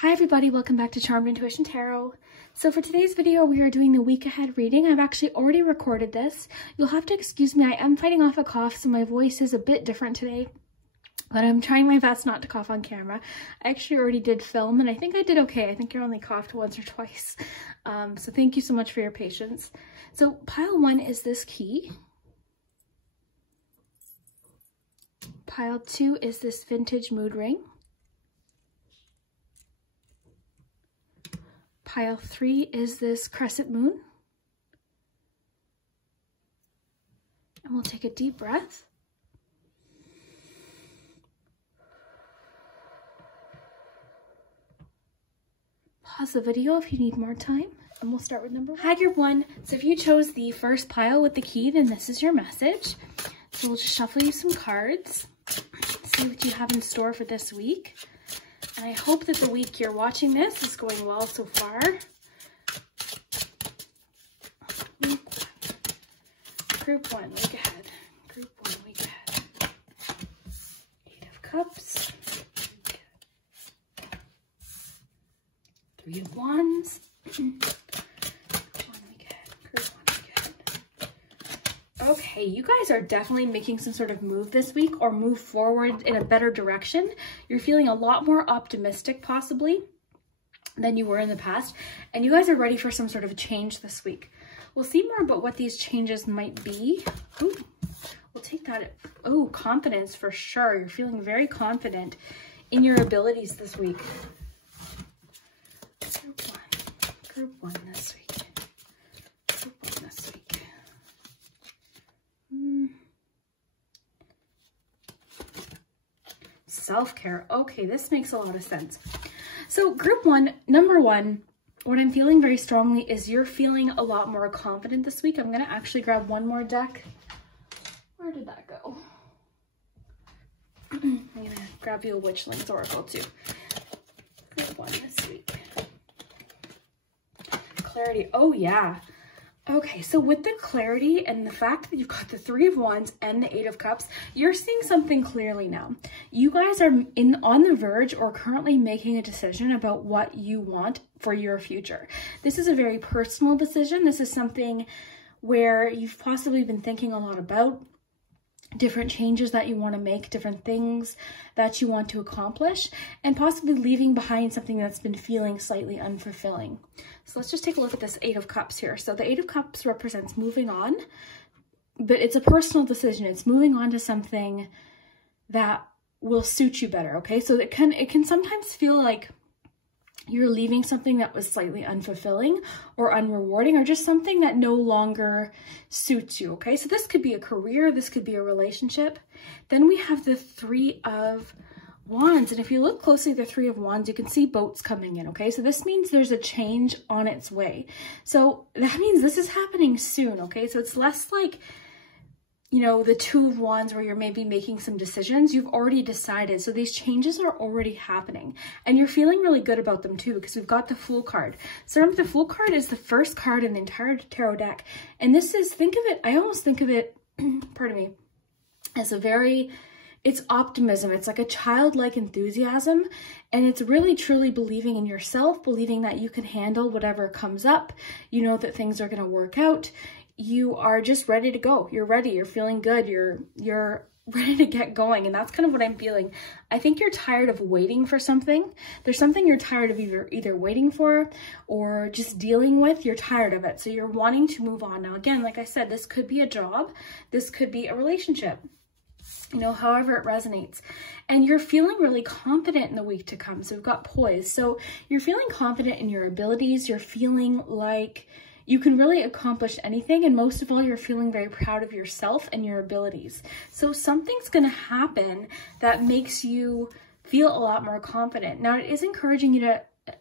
Hi everybody, welcome back to Charmed Intuition Tarot. So for today's video, we are doing the week ahead reading. I've actually already recorded this. You'll have to excuse me, I am fighting off a cough, so my voice is a bit different today, but I'm trying my best not to cough on camera. I actually already did film and I think I did okay. I think I only coughed once or twice. So thank you so much for your patience. So pile 1 is this key. Pile 2 is this vintage mood ring. Pile 3 is this crescent moon. And we'll take a deep breath. Pause the video if you need more time, and we'll start with number 1. Hi group 1. So if you chose the first pile with the key, then this is your message. So we'll just shuffle you some cards, see what you have in store for this week. And I hope that the week you're watching this is going well so far. Group 1, week ahead. Group 1, week ahead. 8 of Cups. 3 of Wands. Okay, you guys are definitely making some sort of move this week or move forward in a better direction. You're feeling a lot more optimistic possibly than you were in the past, and you guys are ready for some sort of a change this week. We'll see more about what these changes might be. Ooh, we'll take that. Oh, confidence for sure. You're feeling very confident in your abilities this week. Group 1 this week. Group 1 this week. Self-care. Okay, this makes a lot of sense. So group 1, number 1, what I'm feeling very strongly is you're feeling a lot more confident this week. I'm going to actually grab one more deck. Where did that go? I'm going to grab you a Witchlings Oracle too. Group 1 this week. Clarity. Oh yeah. Okay, so with the clarity and the fact that you've got the 3 of Wands and the 8 of Cups, you're seeing something clearly now. You guys are on the verge or currently making a decision about what you want for your future. This is a very personal decision. This is something where you've possibly been thinking a lot about different changes that you want to make, different things that you want to accomplish, and possibly leaving behind something that's been feeling slightly unfulfilling. So let's just take a look at this 8 of Cups here. So the 8 of Cups represents moving on, but it's a personal decision. It's moving on to something that will suit you better, okay? So it can sometimes feel like you're leaving something that was slightly unfulfilling or unrewarding or just something that no longer suits you, okay? So this could be a career, this could be a relationship. Then we have the 3 of Wands, and if you look closely at the 3 of Wands, you can see boats coming in, okay? So this means there's a change on its way. So that means this is happening soon, okay? So it's less like, you know, the 2 of Wands where you're maybe making some decisions. You've already decided. So these changes are already happening and you're feeling really good about them too, because we've got the Fool card. So remember, the Fool card is the first card in the entire tarot deck. And this is, think of it, I almost think of it, pardon me, as it's optimism. It's like a childlike enthusiasm, and it's really truly believing in yourself, believing that you can handle whatever comes up. You know that things are going to work out. You are just ready to go. You're ready. You're feeling good. You're ready to get going. And that's kind of what I'm feeling. I think you're tired of waiting for something. There's something you're tired of either waiting for or just dealing with. You're tired of it. So you're wanting to move on. Now, again, like I said, this could be a job. This could be a relationship. You know, however it resonates. And you're feeling really confident in the week to come. So we've got poise. So you're feeling confident in your abilities. You're feeling like you can really accomplish anything, and most of all, you're feeling very proud of yourself and your abilities. So something's going to happen that makes you feel a lot more confident. Now, it is encouraging you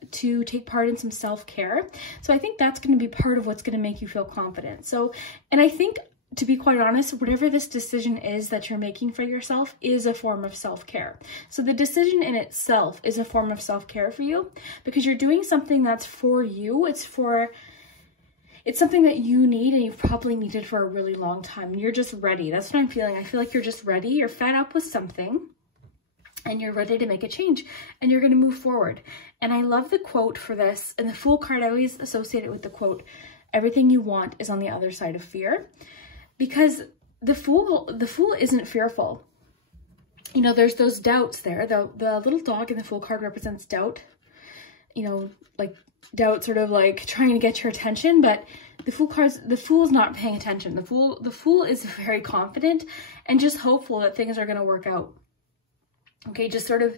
to take part in some self-care. So I think that's going to be part of what's going to make you feel confident. So, and I think, to be quite honest, whatever this decision is that you're making for yourself is a form of self-care. So the decision in itself is a form of self-care for you, because you're doing something that's for you. It's something that you need and you've probably needed for a really long time. And you're just ready. That's what I'm feeling. I feel like you're just ready. You're fed up with something. and you're ready to make a change and you're going to move forward. And I love the quote for this, and the Fool card, I always associate it with the quote, everything you want is on the other side of fear, because the Fool isn't fearful. You know, there's those doubts there. The little dog in the Fool card represents doubt, you know, like doubt sort of like trying to get your attention, but the Fool's not paying attention. The Fool is very confident and just hopeful that things are going to work out. Okay, just sort of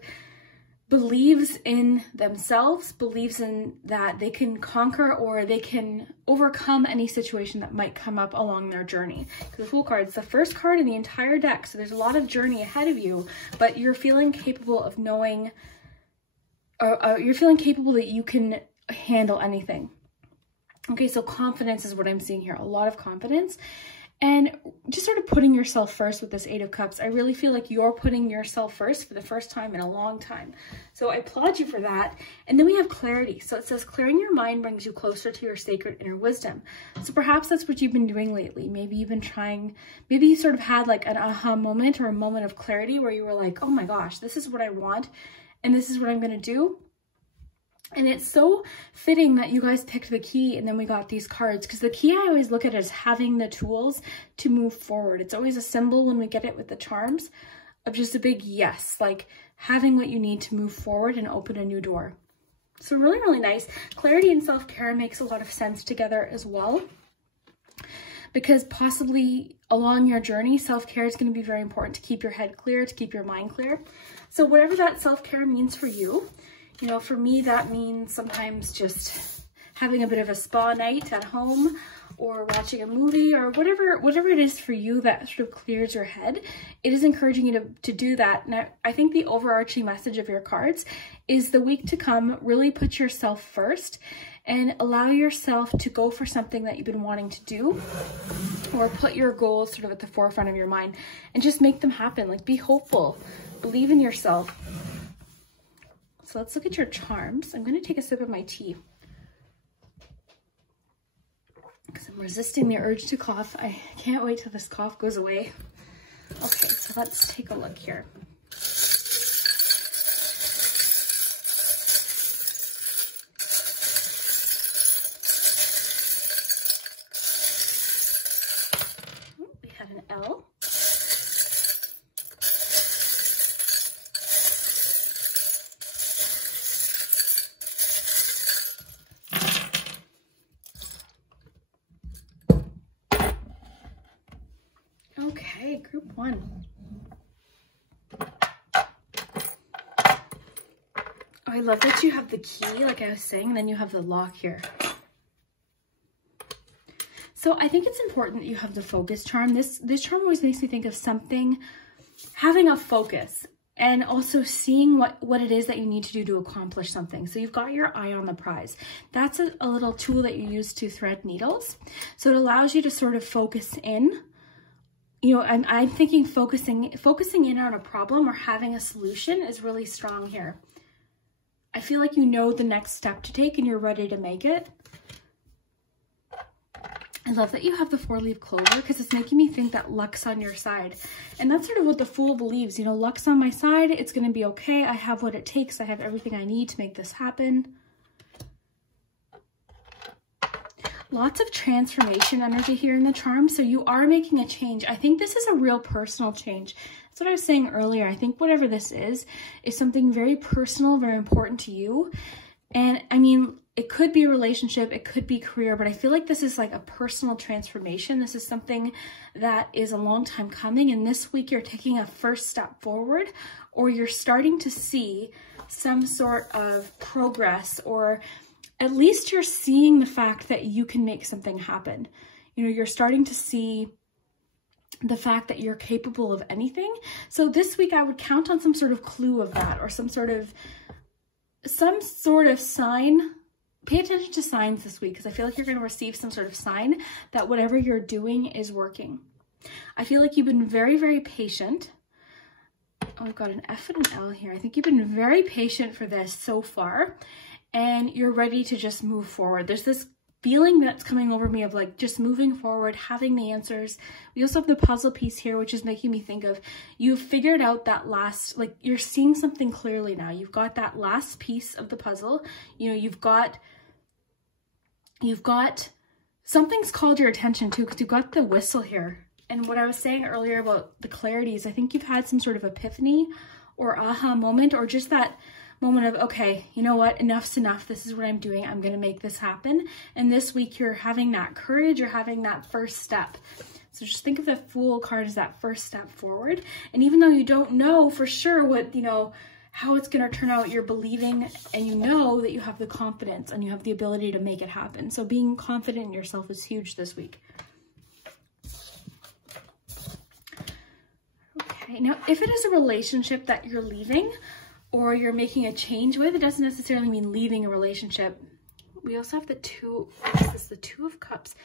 believes in themselves, believes in that they can conquer or they can overcome any situation that might come up along their journey. The Fool card is the first card in the entire deck, so there's a lot of journey ahead of you, but you're feeling capable of knowing, or you're feeling capable that you can handle anything. Okay, so confidence is what I'm seeing here, a lot of confidence. And just sort of putting yourself first with this Eight of Cups. I really feel like you're putting yourself first for the first time in a long time. So I applaud you for that. And then we have clarity. So it says, clearing your mind brings you closer to your sacred inner wisdom. So perhaps that's what you've been doing lately. Maybe you've been trying, maybe you sort of had like an aha moment or a moment of clarity where you were like, oh my gosh, this is what I want and this is what I'm going to do. And it's so fitting that you guys picked the key and then we got these cards, because the key I always look at as having the tools to move forward. It's always a symbol when we get it with the charms of just a big yes, like having what you need to move forward and open a new door. So really, really nice. Clarity and self-care makes a lot of sense together as well, because possibly along your journey, self-care is going to be very important to keep your head clear, to keep your mind clear. So whatever that self-care means for you, you know, for me, that means sometimes just having a bit of a spa night at home or watching a movie or whatever it is for you that sort of clears your head. It is encouraging you to do that. Now, I think the overarching message of your cards is the week to come, really put yourself first and allow yourself to go for something that you've been wanting to do, or put your goals sort of at the forefront of your mind and just make them happen. Like, be hopeful, believe in yourself. So let's look at your charms. I'm going to take a sip of my tea because I'm resisting the urge to cough. I can't wait till this cough goes away. Okay, so let's take a look here. We had an L. Okay, group one. Oh, I love that you have the key, like I was saying, and then you have the lock here. So I think it's important that you have the focus charm. This charm always makes me think of something, having a focus and also seeing what it is that you need to do to accomplish something. So you've got your eye on the prize. That's a little tool that you use to thread needles. So it allows you to sort of focus in. You know, and I'm thinking focusing in on a problem or having a solution is really strong here. I feel like you know the next step to take and you're ready to make it. I love that you have the 4-leaf clover because it's making me think that luck's on your side. And that's sort of what the Fool believes. You know, luck's on my side. It's going to be okay. I have what it takes. I have everything I need to make this happen. Lots of transformation energy here in the charm. So you are making a change. I think this is a real personal change. That's what I was saying earlier. I think whatever this is something very personal, very important to you. And I mean, it could be a relationship, it could be career, but I feel like this is like a personal transformation. This is something that is a long time coming. And this week you're taking a first step forward, or you're starting to see some sort of progress, or at least you're seeing the fact that you can make something happen. You know, you're starting to see the fact that you're capable of anything. So this week I would count on some sort of clue of that, or some sort of sign. Pay attention to signs this week, because I feel like you're going to receive some sort of sign that whatever you're doing is working. I feel like you've been very, very patient. Oh, I've got an F and an L here. I think you've been very patient for this so far, and you're ready to just move forward. There's this feeling that's coming over me of like just moving forward, having the answers. We also have the puzzle piece here, which is making me think of you've figured out that last, like you're seeing something clearly now. You've got that last piece of the puzzle. You know, you've got something's called your attention too, because you've got the whistle here. And what I was saying earlier about the clarities, I think you've had some sort of epiphany or aha moment, or just that moment of, okay, you know what, enough's enough. This is what I'm doing. I'm going to make this happen. And this week you're having that courage, you're having that first step. So just think of the Fool card as that first step forward. And even though you don't know for sure what, you know, how it's going to turn out, you're believing, and you know that you have the confidence and you have the ability to make it happen. So being confident in yourself is huge this week. Okay, now if it is a relationship that you're leaving or you're making a change with, it doesn't necessarily mean leaving a relationship. We also have the Two of Cups.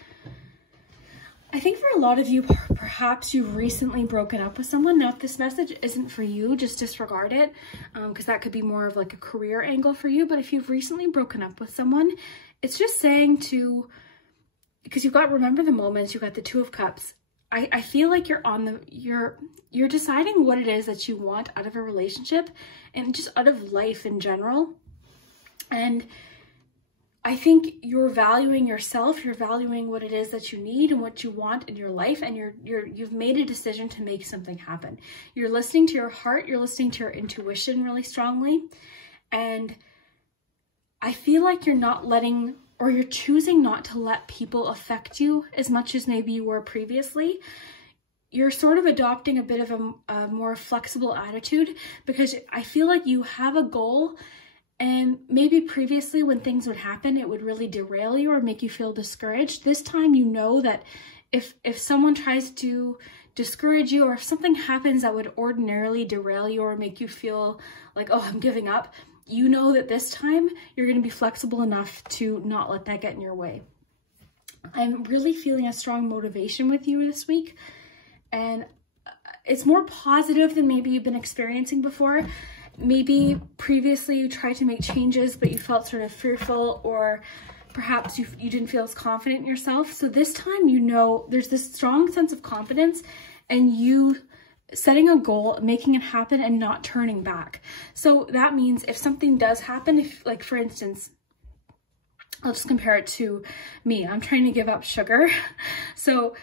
I think for a lot of you, perhaps you've recently broken up with someone. Now, if this message isn't for you, just disregard it, because that could be more of like a career angle for you. But if you've recently broken up with someone, it's just saying to, because you've got, remember the moments, you've got the Two of Cups. I feel like you're deciding what it is that you want out of a relationship and just out of life in general. And I think you're valuing yourself, you're valuing what it is that you need and what you want in your life, and you've made a decision to make something happen. You're listening to your heart, you're listening to your intuition really strongly, and I feel like you're not letting, or you're choosing not to let people affect you as much as maybe you were previously. You're sort of adopting a bit of a more flexible attitude, because I feel like you have a goal, and maybe previously when things would happen, it would really derail you or make you feel discouraged. This time you know that if someone tries to discourage you, or if something happens that would ordinarily derail you or make you feel like, oh, I'm giving up, you know that this time you're going to be flexible enough to not let that get in your way. I'm really feeling a strong motivation with you this week, and it's more positive than maybe you've been experiencing before. Maybe previously you tried to make changes, but you felt sort of fearful, or perhaps you didn't feel as confident in yourself. So this time, you know, there's this strong sense of confidence, and you setting a goal, making it happen, and not turning back. So that means if something does happen, if, like, for instance, I'll just compare it to me. I'm trying to give up sugar. So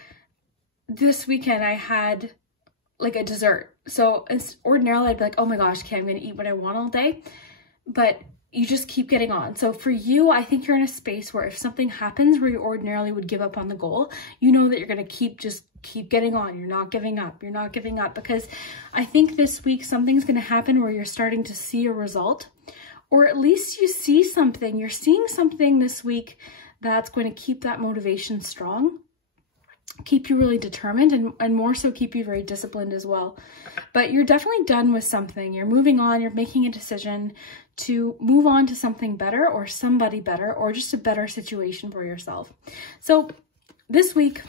this weekend I had like a dessert. So ordinarily I'd be like, oh my gosh, okay, I'm going to eat what I want all day. But you just keep getting on. So for you, I think you're in a space where if something happens where you ordinarily would give up on the goal, you know that you're going to keep getting on. You're not giving up. You're not giving up, because I think this week something's going to happen where you're starting to see a result, or at least you see something. You're seeing something this week that's going to keep that motivation strong, keep you really determined, and more so keep you very disciplined as well. But you're definitely done with something. You're moving on. You're making a decision to move on to something better, or somebody better, or just a better situation for yourself. So this week,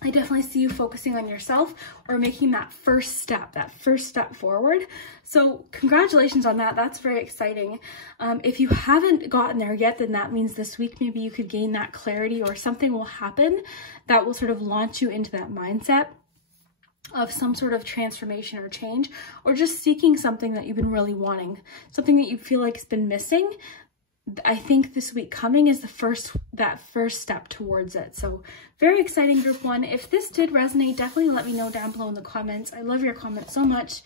I definitely see you focusing on yourself, or making that first step forward. So congratulations on that. That's very exciting. If you haven't gotten there yet, then that means this week maybe you could gain that clarity, or something will happen that will sort of launch you into that mindset of some sort of transformation or change, or just seeking something that you've been really wanting, something that you feel like has been missing. I think this week coming is that first step towards it. So very exciting, group one. If this did resonate, definitely let me know down below in the comments. I love your comments so much.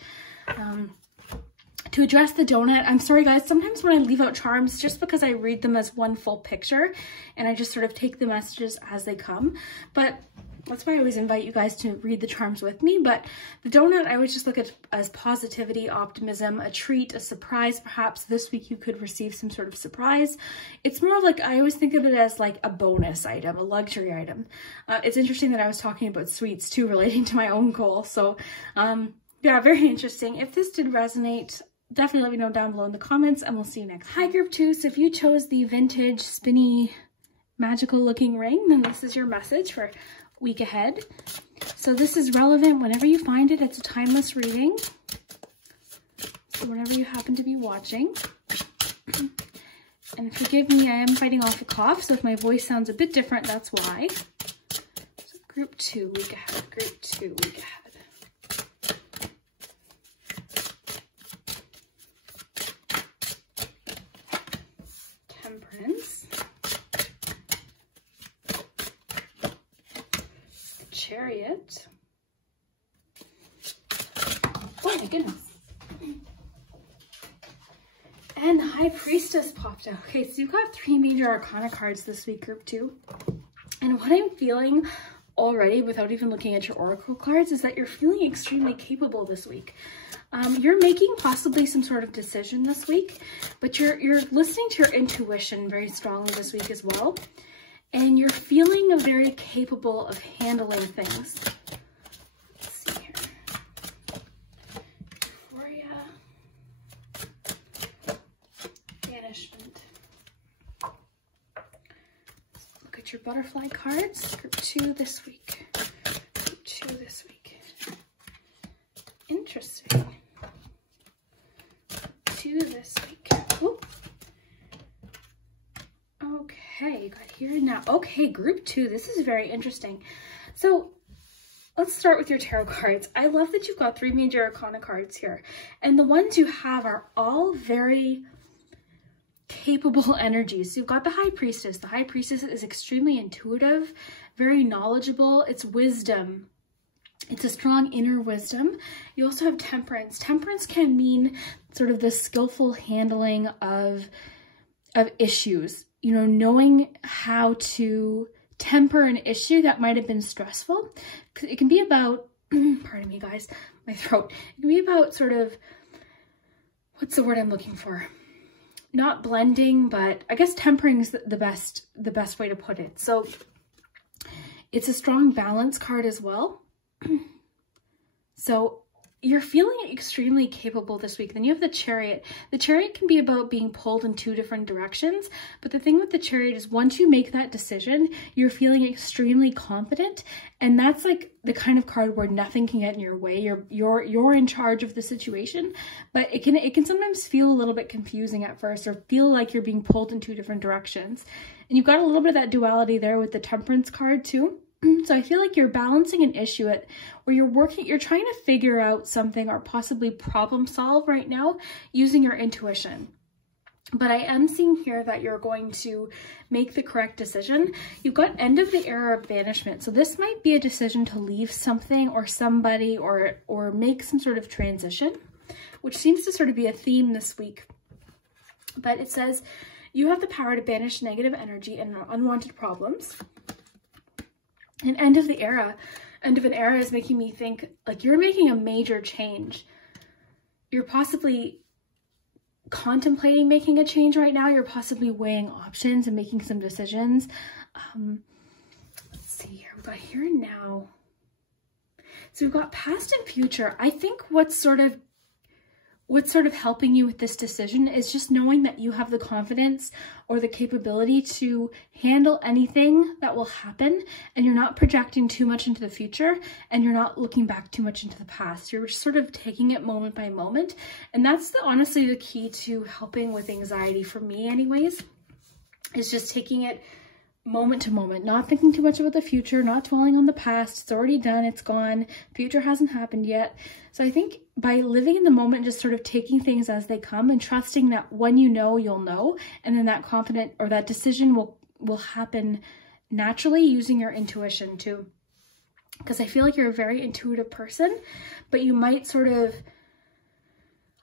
To address the donut, I'm sorry guys, sometimes when I leave out charms, just because I read them as one full picture and I just sort of take the messages as they come, but that's why I always invite you guys to read the charms with me. But the donut, I always just look at as positivity, optimism, a treat, a surprise. Perhaps this week you could receive some sort of surprise. It's more of like, I always think of it as like a bonus item, a luxury item. It's interesting that I was talking about sweets too, relating to my own goal. So yeah, very interesting. If this did resonate, definitely let me know down below in the comments, and we'll see you next time. Hi group two, so if you chose the vintage, spinny, magical looking ring, then this is your message for week ahead. So this is relevant whenever you find it. It's a timeless reading, so whenever you happen to be watching. And forgive me, I am fighting off a cough, so if my voice sounds a bit different, that's why. So group 2, week ahead. Group 2, week ahead. Temperance. Chariot. Oh my goodness. And the High Priestess popped out. Okay, so you've got 3 major arcana cards this week, group 2. And what I'm feeling already, without even looking at your oracle cards, is that you're feeling extremely capable this week. You're making possibly some sort of decision this week, but you're listening to your intuition very strongly this week as well. And you're feeling very capable of handling things. Let's see here. Euphoria. Banishment. Let's look at your butterfly cards. Group 2 this week. Group 2 this week. Interesting. Group 2 this week. Ooh. Okay, got here now. Okay, group 2. This is very interesting. So let's start with your tarot cards. I love that you've got 3 major arcana cards here. And the ones you have are all very capable energies. So you've got the High Priestess. The High Priestess is extremely intuitive, very knowledgeable. It's wisdom. It's a strong inner wisdom. You also have Temperance. Temperance can mean sort of the skillful handling of issues. You know, knowing how to temper an issue that might have been stressful. It can be about, pardon me guys, my throat. It can be about sort of, what's the word I'm looking for? Not blending, but I guess tempering is the best way to put it. So it's a strong balance card as well. So you're feeling extremely capable this week. Then you have the Chariot. The Chariot can be about being pulled in 2 different directions. But the thing with the Chariot is once you make that decision, you're feeling extremely confident. And that's like the kind of card where nothing can get in your way. You're in charge of the situation. But it can sometimes feel a little bit confusing at first, or feel like you're being pulled in 2 different directions. And you've got a little bit of that duality there with the Temperance card too. So I feel like you're balancing an issue where you're trying to figure out something or possibly problem solve right now using your intuition. But I am seeing here that you're going to make the correct decision. You've got end of the era of banishment. So this might be a decision to leave something or somebody or make some sort of transition, which seems to sort of be a theme this week. But it says you have the power to banish negative energy and unwanted problems. And end of an era is making me think like you're making a major change. You're possibly contemplating making a change right now. You're possibly weighing options and making some decisions. Let's see here. We've got here and now. So we've got past and future. I think what's sort of helping you with this decision is just knowing that you have the confidence or the capability to handle anything that will happen, and you're not projecting too much into the future, and you're not looking back too much into the past. You're just sort of taking it moment by moment. And that's honestly the key to helping with anxiety for me anyways, is just taking it moment to moment, not thinking too much about the future, not dwelling on the past. It's already done, it's gone, future hasn't happened yet. So I think by living in the moment, just sort of taking things as they come and trusting that when you know, you'll know, and then that confident or that decision will happen naturally using your intuition too. Because I feel like you're a very intuitive person, but you might sort of,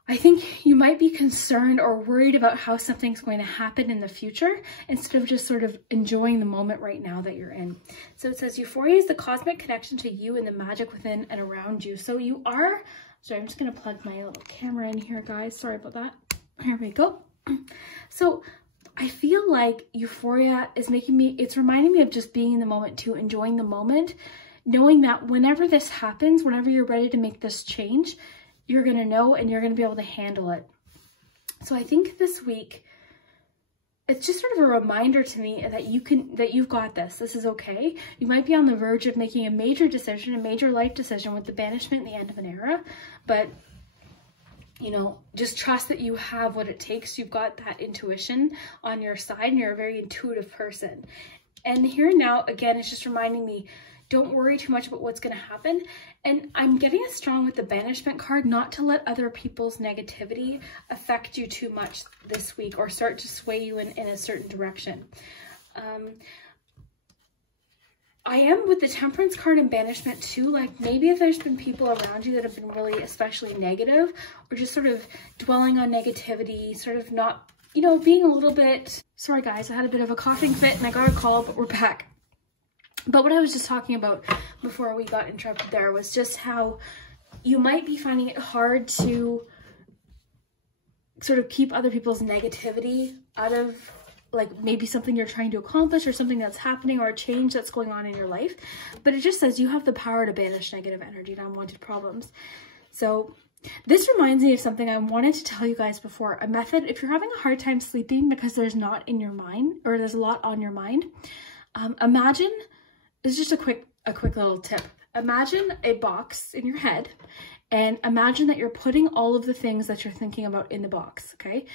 I think you might be concerned or worried about how something's going to happen in the future instead of just sort of enjoying the moment right now that you're in. So it says euphoria is the cosmic connection to you and the magic within and around you. So you are, sorry, I'm just going to plug my little camera in here, guys. Sorry about that. Here we go. So I feel like euphoria is it's reminding me of just being in the moment too, enjoying the moment, knowing that whenever this happens, whenever you're ready to make this change, you're going to know and you're going to be able to handle it. So I think this week, it's just sort of a reminder to me that you've got this. This is okay. You might be on the verge of making a major decision, a major life decision with the banishment and the end of an era, but you know, just trust that you have what it takes. You've got that intuition on your side, and you're a very intuitive person. And here and now, again, it's just reminding me, don't worry too much about what's going to happen. And I'm getting it strong with the banishment card, not to let other people's negativity affect you too much this week or start to sway you in a certain direction. I am with the Temperance card and banishment too. Like, maybe if there's been people around you that have been really especially negative, or just sort of dwelling on negativity, sort of not, you know, being a little bit, sorry guys, I had a bit of a coughing fit and I got a call, but we're back. But what I was just talking about before we got interrupted there was just how you might be finding it hard to sort of keep other people's negativity out of, like, maybe something you're trying to accomplish or something that's happening or a change that's going on in your life. But it just says you have the power to banish negative energy and unwanted problems. So this reminds me of something I wanted to tell you guys before. A method, if you're having a hard time sleeping because there's not in your mind, or there's a lot on your mind, imagine, this is just a quick little tip. Imagine a box in your head, and imagine that you're putting all of the things that you're thinking about in the box, okay?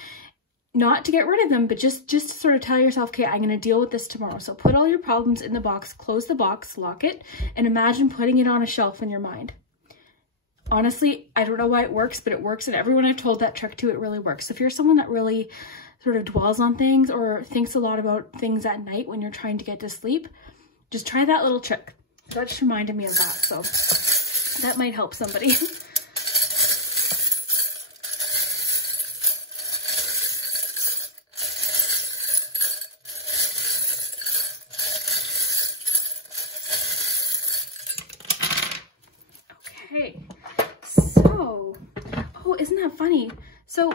Not to get rid of them, but just to sort of tell yourself, okay, I'm going to deal with this tomorrow. So put all your problems in the box, close the box, lock it, and imagine putting it on a shelf in your mind. Honestly, I don't know why it works, but it works, and everyone I've told that trick to, it really works. So if you're someone that really sort of dwells on things or thinks a lot about things at night when you're trying to get to sleep, just try that little trick. That just reminded me of that, so that might help somebody. Okay, so, oh, isn't that funny? So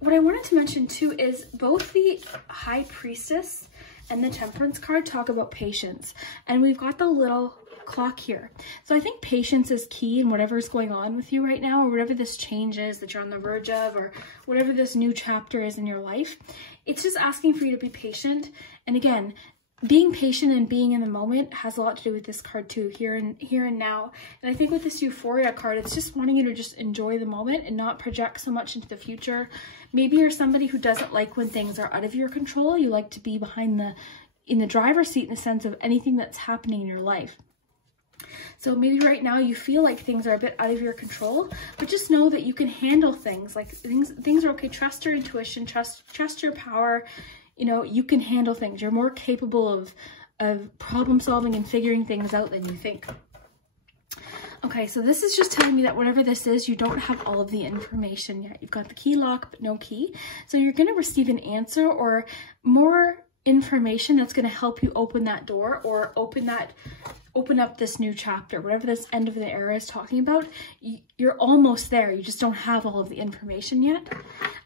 what I wanted to mention too is both the High Priestess and the Temperance card talk about patience, and we've got the little clock here. So I think patience is key in whatever's going on with you right now, or whatever this change is that you're on the verge of, or whatever this new chapter is in your life. It's just asking for you to be patient. And again, being patient and being in the moment has a lot to do with this card too, here and now. And I think with this Euphoria card, it's just wanting you to just enjoy the moment and not project so much into the future. Maybe you're somebody who doesn't like when things are out of your control. You like to be in the driver's seat in the sense of anything that's happening in your life. So maybe right now you feel like things are a bit out of your control, but just know that you can handle things. Like things are okay. Trust your intuition, trust your power. You know, you can handle things. You're more capable of problem solving and figuring things out than you think. Okay, so this is just telling me that whatever this is, you don't have all of the information yet. You've got the key lock, but no key. So you're going to receive an answer or more information that's going to help you open that door or open up this new chapter. Whatever this end of the era is talking about, you're almost there. You just don't have all of the information yet.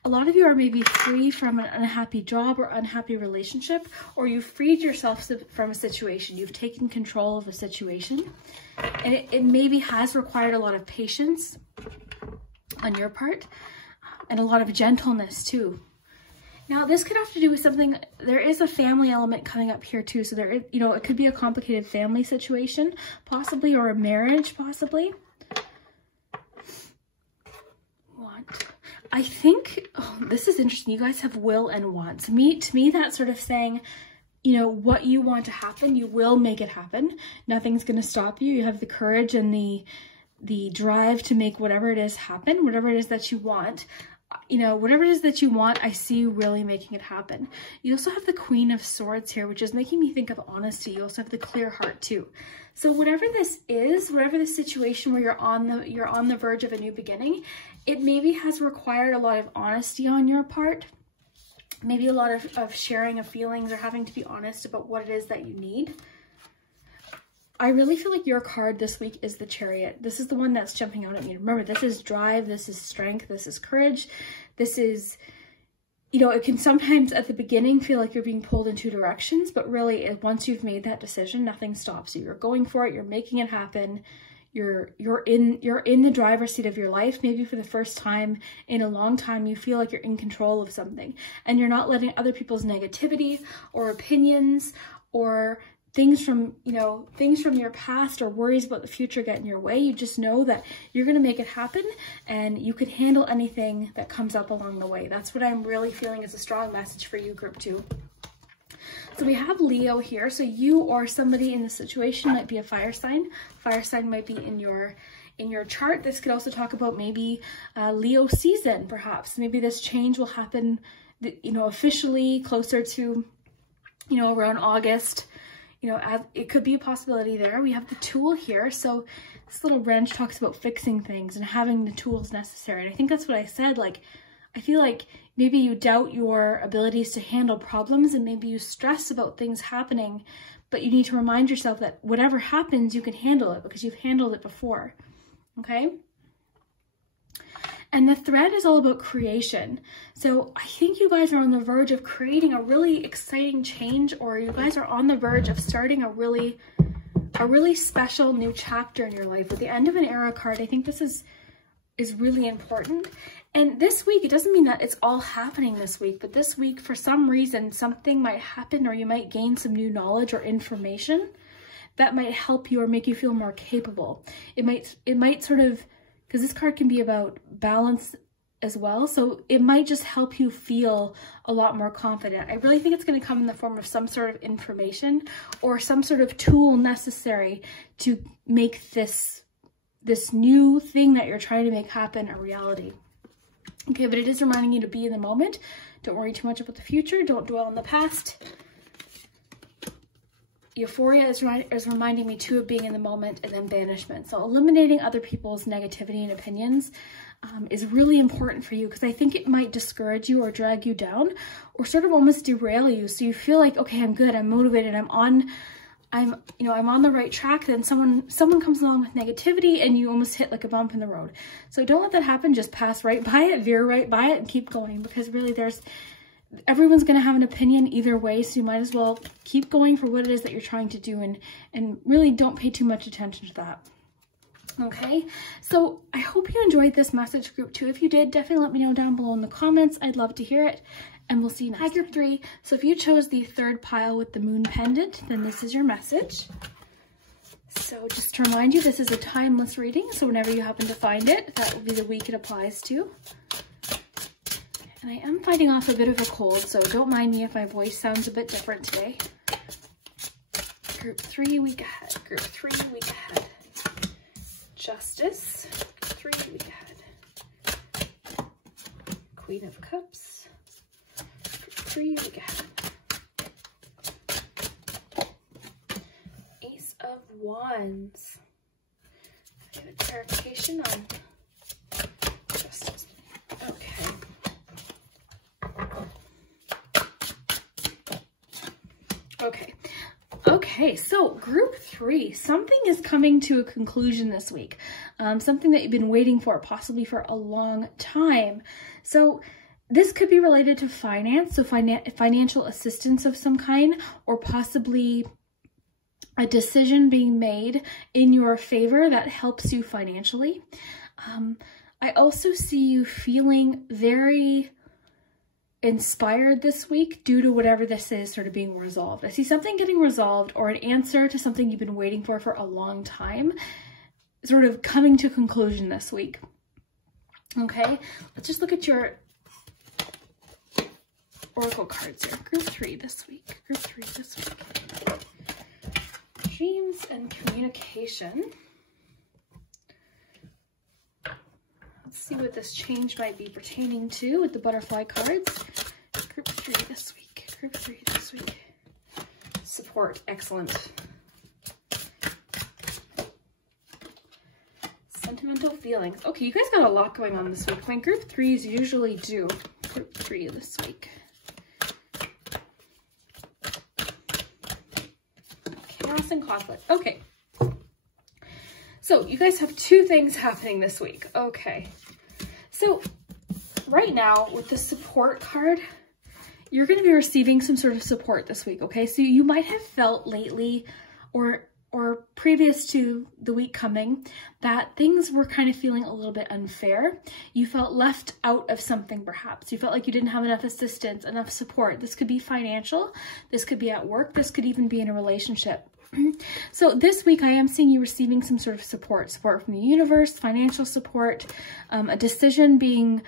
A lot of you are maybe free from an unhappy job or unhappy relationship, or you've freed yourself from a situation. You've taken control of a situation, and it maybe has required a lot of patience on your part and a lot of gentleness too. Now, this could have to do with something. There is a family element coming up here too. So there is, you know, it could be a complicated family situation, possibly, or a marriage, possibly. Want. I think, oh, this is interesting. You guys have will and want. To me, that's sort of saying, you know, what you want to happen, you will make it happen. Nothing's going to stop you. You have the courage and the drive to make whatever it is happen, whatever it is that you want. You know, whatever it is that you want, I see you really making it happen. You also have the Queen of Swords here, which is making me think of honesty. You also have the clear heart too. So whatever this is, whatever the situation where you're on the verge of a new beginning, it maybe has required a lot of honesty on your part. Maybe a lot of sharing of feelings or having to be honest about what it is that you need. I really feel like your card this week is the Chariot. This is the one that's jumping out at me. Remember, this is drive, this is strength, this is courage. This is, you know, it can sometimes at the beginning feel like you're being pulled in two directions, but really once you've made that decision, nothing stops you. You're going for it, you're making it happen. You're in the driver's seat of your life. Maybe for the first time in a long time, you feel like you're in control of something, and you're not letting other people's negativity or opinions or things from, you know, things from your past or worries about the future get in your way. You just know that you're going to make it happen and you can handle anything that comes up along the way. That's what I'm really feeling is a strong message for you, group 2. So we have Leo here. So you or somebody in the situation might be a fire sign. Fire sign might be in your chart. This could also talk about maybe Leo season, perhaps. Maybe this change will happen, you know, officially closer to, you know, around August. You know, it could be a possibility there. We have the tool here. So this little wrench talks about fixing things and having the tools necessary. And I think that's what I said. Like, I feel like maybe you doubt your abilities to handle problems and maybe you stress about things happening, but you need to remind yourself that whatever happens, you can handle it because you've handled it before. Okay? And the thread is all about creation. So I think you guys are on the verge of creating a really exciting change, or you guys are on the verge of starting a really special new chapter in your life. With the end of an era card, I think this is really important. And this week, it doesn't mean that it's all happening this week, but this week, for some reason, something might happen or you might gain some new knowledge or information that might help you or make you feel more capable. It might sort of, because this card can be about balance as well, so it might just help you feel a lot more confident. I really think it's going to come in the form of some sort of information or some sort of tool necessary to make this new thing that you're trying to make happen a reality. Okay, but it is reminding you to be in the moment. Don't worry too much about the future. Don't dwell on the past. Euphoria is reminding me too of being in the moment, and then banishment. So eliminating other people's negativity and opinions is really important for you, because I think it might discourage you or drag you down or sort of almost derail you. So you feel like, okay, I'm good, I'm motivated, I'm on the right track. Then someone comes along with negativity and you almost hit like a bump in the road. So don't let that happen. Just pass right by it, veer right by it, and keep going, because really everyone's going to have an opinion either way, so you might as well keep going for what it is that you're trying to do, and really don't pay too much attention to that. Okay, so I hope you enjoyed this message, group 2. If you did, definitely let me know down below in the comments. I'd love to hear it, and we'll see you next time. Hi, group 3. So if you chose the third pile with the moon pendant, then this is your message. So just to remind you, this is a timeless reading, so whenever you happen to find it, that will be the week it applies to. And I am fighting off a bit of a cold, so don't mind me if my voice sounds a bit different today. Group 3, week ahead. Group 3, week ahead. Justice, 3, week ahead. Queen of Cups, Group 3, week ahead. Ace of Wands. I have a clarification on Justice. Okay. Okay, so group 3, something is coming to a conclusion this week. Something that you've been waiting for, possibly for a long time. So this could be related to finance, so financial assistance of some kind, or possibly a decision being made in your favor that helps you financially. I also see you feeling very inspired this week due to whatever this is sort of being resolved. I see something getting resolved, or an answer to something you've been waiting for a long time sort of coming to conclusion this week. Okay, let's just look at your oracle cards here. Group 3 this week. Group 3 this week. Dreams and communication. Let's see what this change might be pertaining to with the butterfly cards. Group 3 this week. Group 3 this week. Support. Excellent. Sentimental feelings. Okay, you guys got a lot going on this week. My group 3s usually do. Group 3 this week. Chaos and conflict. Okay. So you guys have 2 things happening this week. Okay. So right now with the support card, you're going to be receiving some sort of support this week. Okay. So you might have felt lately, or or previous to the week coming, that things were kind of feeling a little bit unfair. You felt left out of something perhaps. You felt like you didn't have enough assistance, enough support. This could be financial, this could be at work, this could even be in a relationship. So this week I am seeing you receiving some sort of support from the universe, financial support, a decision being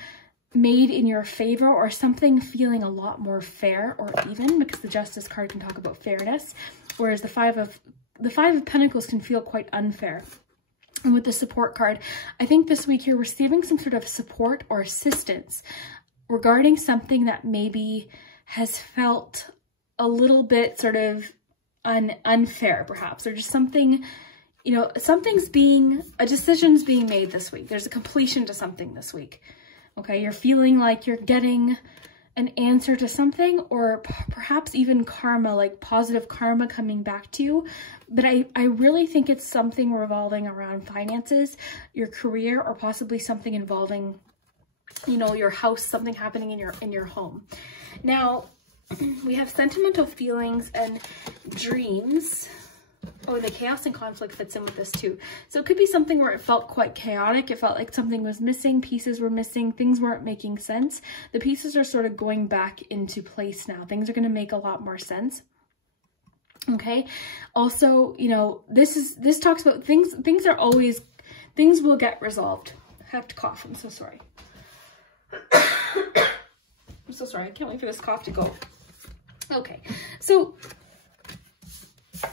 made in your favor, or something feeling a lot more fair or even, because the Justice card can talk about fairness, whereas the Five of Pentacles can feel quite unfair. And with the support card, I think this week you're receiving some sort of support or assistance regarding something that maybe has felt a little bit sort of unfair perhaps, or just something, you know, a decision's being made this week. There's a completion to something this week. Okay, you're feeling like you're getting an answer to something, or perhaps even karma, like positive karma coming back to you. But I really think it's something revolving around finances, your career, or possibly something involving, you know, your house, something happening in your home. Now, we have sentimental feelings and dreams. Oh, the chaos and conflict fits in with this too. So it could be something where it felt quite chaotic. It felt like something was missing, pieces were missing, things weren't making sense. The pieces are sort of going back into place now. Things are going to make a lot more sense. Okay. Also, you know, this talks about things will get resolved. I have to cough. I'm so sorry. I'm so sorry. I can't wait for this cough to go. Okay. So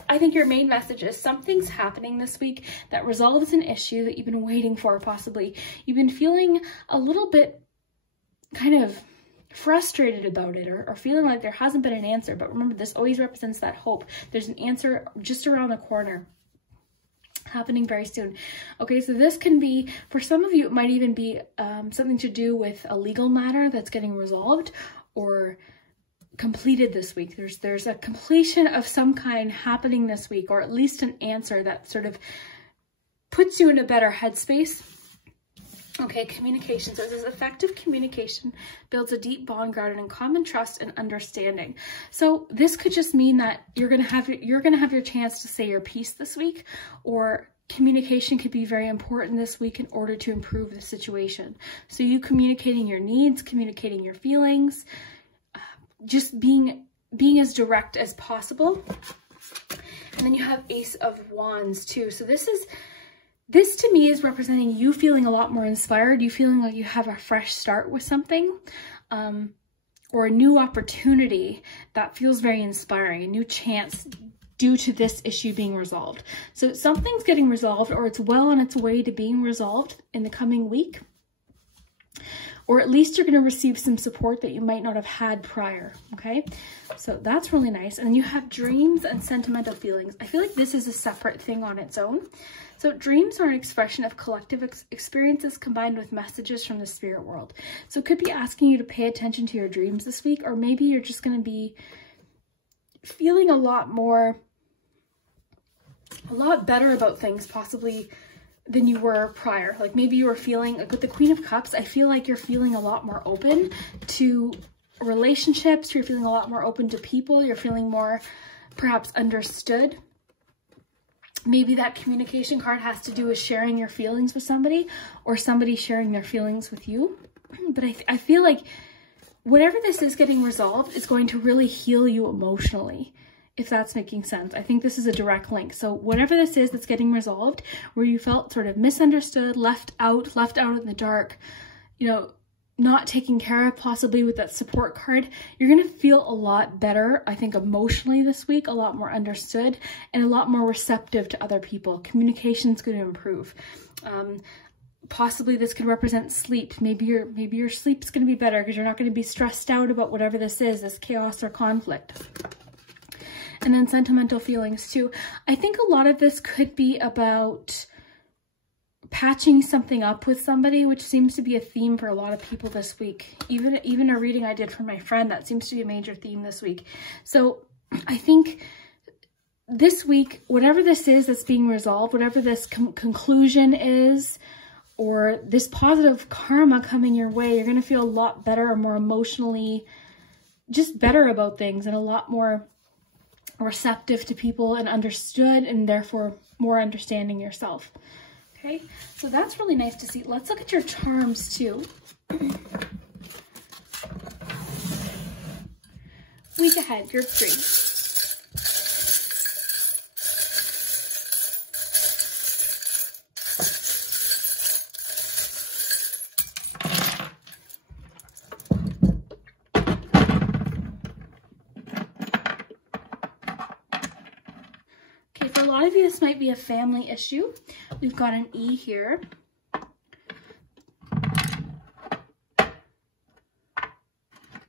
I think your main message is something's happening this week that resolves an issue that you've been waiting for, possibly. You've been feeling a little bit kind of frustrated about it, or feeling like there hasn't been an answer. But remember, this always represents that hope. There's an answer just around the corner, happening very soon. Okay, so this can be, for some of you, it might even be something to do with a legal matter that's getting resolved or completed this week. There's a completion of some kind happening this week, or at least an answer that sort of puts you in a better headspace. Okay, communication. So this effective communication builds a deep bond grounded in common trust and understanding. So this could just mean that you're gonna have your chance to say your piece this week, or communication could be very important this week in order to improve the situation. So you communicating your needs, communicating your feelings, just being as direct as possible. And then you have Ace of Wands too. So this to me is representing you feeling a lot more inspired, you feeling like you have a fresh start with something, or a new opportunity that feels very inspiring, a new chance due to this issue being resolved. So something's getting resolved, or it's well on its way to being resolved in the coming week. Or at least you're going to receive some support that you might not have had prior, okay? So that's really nice. And then you have dreams and sentimental feelings. I feel like this is a separate thing on its own. So dreams are an expression of collective experiences combined with messages from the spirit world. So it could be asking you to pay attention to your dreams this week, or maybe you're just going to be feeling a lot better about things, possibly, than you were prior. Like maybe you were feeling, like with the Queen of Cups, I feel like you're feeling a lot more open to relationships, you're feeling a lot more open to people, you're feeling more perhaps understood. Maybe that communication card has to do with sharing your feelings with somebody, or somebody sharing their feelings with you. But I feel like whatever this is getting resolved is going to really heal you emotionally, if that's making sense. I think this is a direct link. So whatever this is that's getting resolved, where you felt sort of misunderstood, left out in the dark, you know, not taken care of, possibly with that support card, you're going to feel a lot better, I think, emotionally this week, a lot more understood and a lot more receptive to other people. Communication's going to improve. Possibly this could represent sleep. Maybe your sleep's going to be better because you're not going to be stressed out about whatever this is, this chaos or conflict. And then sentimental feelings too. I think a lot of this could be about patching something up with somebody, which seems to be a theme for a lot of people this week. Even a reading I did for my friend, that seems to be a major theme this week. So I think this week, whatever this is that's being resolved, whatever this conclusion is, or this positive karma coming your way, you're going to feel a lot better or more emotionally just better about things, and a lot more receptive to people and understood, and therefore more understanding yourself. Okay, so that's really nice to see. Let's look at your charms too. Week ahead, group 3. For a lot of you, this might be a family issue. We've got an E here.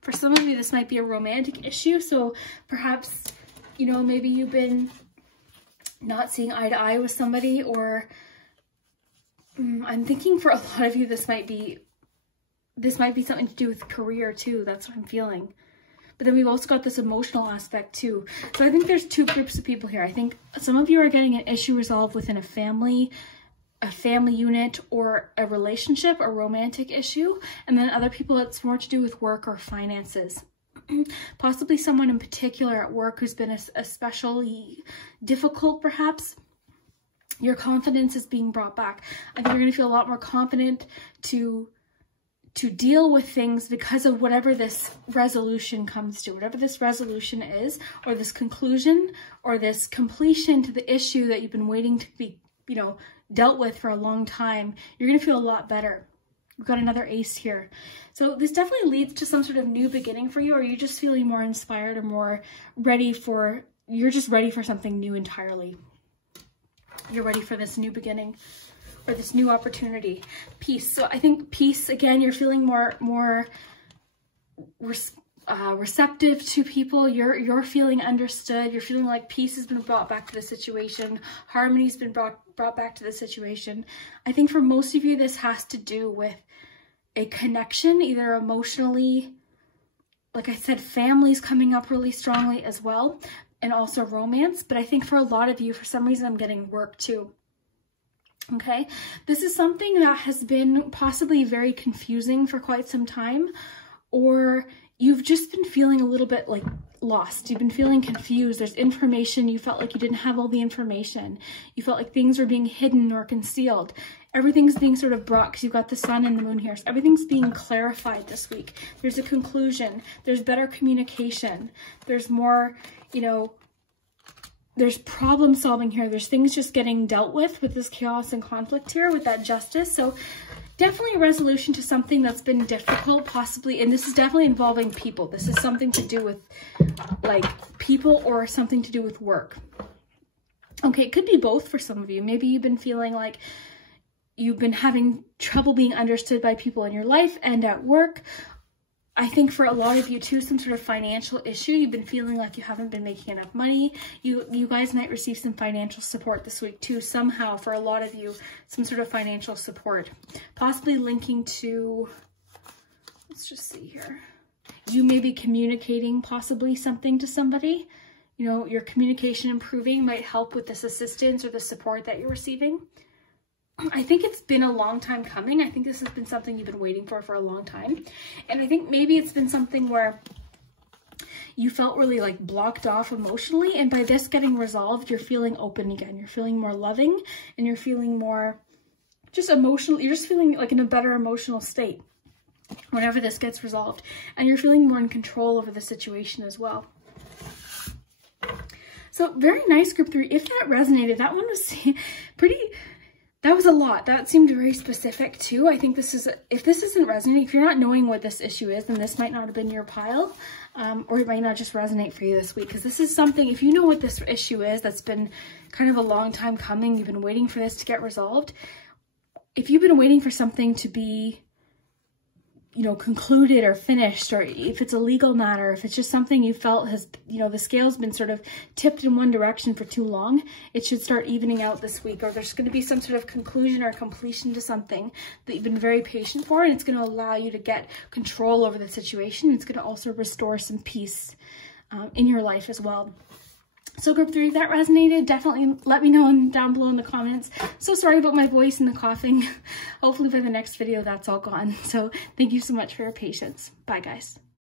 For some of you, this might be a romantic issue. So perhaps, you know, maybe you've been not seeing eye to eye with somebody, or I'm thinking for a lot of you, this might be something to do with career too. That's what I'm feeling. But then we've also got this emotional aspect too. So I think there's 2 groups of people here. I think some of you are getting an issue resolved within a family unit, or a relationship, a romantic issue. And then other people, it's more to do with work or finances. Possibly someone in particular at work who's been especially difficult perhaps. Your confidence is being brought back. I think you're going to feel a lot more confident to deal with things because of whatever this resolution comes to, whatever this resolution is, or this conclusion, or this completion to the issue that you've been waiting to be, you know, dealt with for a long time. You're going to feel a lot better. We've got another ace here. So this definitely leads to some sort of new beginning for you, or you're just feeling more inspired or more ready for, you're just ready for something new entirely. You're ready for this new beginning, or this new opportunity. Peace. So I think peace, again, you're feeling more receptive to people. You're feeling understood. You're feeling like peace has been brought back to the situation. Harmony's been brought back to the situation. I think for most of you, this has to do with a connection, either emotionally, like I said, families coming up really strongly as well, and also romance. But I think for a lot of you, for some reason, I'm getting work too. Okay, this is something that has been possibly very confusing for quite some time, or you've just been feeling a little bit like lost. You've been feeling confused. There's information. You felt like you didn't have all the information. You felt like things were being hidden or concealed. Everything's being sort of brought, because you've got the sun and the moon here. So everything's being clarified this week. There's a conclusion. There's better communication. There's more, you know, there's problem solving here. There's things just getting dealt with this chaos and conflict here with that justice. So definitely a resolution to something that's been difficult, possibly, and this is definitely involving people. This is something to do with like people, or something to do with work. Okay, it could be both for some of you. Maybe you've been feeling like you've been having trouble being understood by people in your life and at work. I think for a lot of you too, some sort of financial issue. You've been feeling like you haven't been making enough money. You guys might receive some financial support this week too, somehow. For a lot of you, some sort of financial support, possibly linking to, let's just see here. You may be communicating possibly something to somebody. You know, your communication improving might help with this assistance or the support that you're receiving. I think it's been a long time coming. I think this has been something you've been waiting for a long time. And I think maybe it's been something where you felt really like blocked off emotionally. And by this getting resolved, you're feeling open again. You're feeling more loving, and you're feeling more just emotional. You're just feeling like in a better emotional state whenever this gets resolved. And you're feeling more in control over the situation as well. So very nice, group 3. If that resonated, that one was pretty... That was a lot. That seemed very specific too. I think this is, if this isn't resonating, if you're not knowing what this issue is, then this might not have been your pile, or it might not just resonate for you this week, because this is something, if you know what this issue is, that's been kind of a long time coming, you've been waiting for this to get resolved. If you've been waiting for something to be, you know, concluded or finished, or if it's a legal matter, if it's just something you felt has, you know, the scale's been sort of tipped in one direction for too long, it should start evening out this week, or there's going to be some sort of conclusion or completion to something that you've been very patient for, and it's going to allow you to get control over the situation. It's going to also restore some peace in your life as well. So group 3, if that resonated, definitely let me know down below in the comments. So sorry about my voice and the coughing. Hopefully by the next video, that's all gone. So thank you so much for your patience. Bye, guys.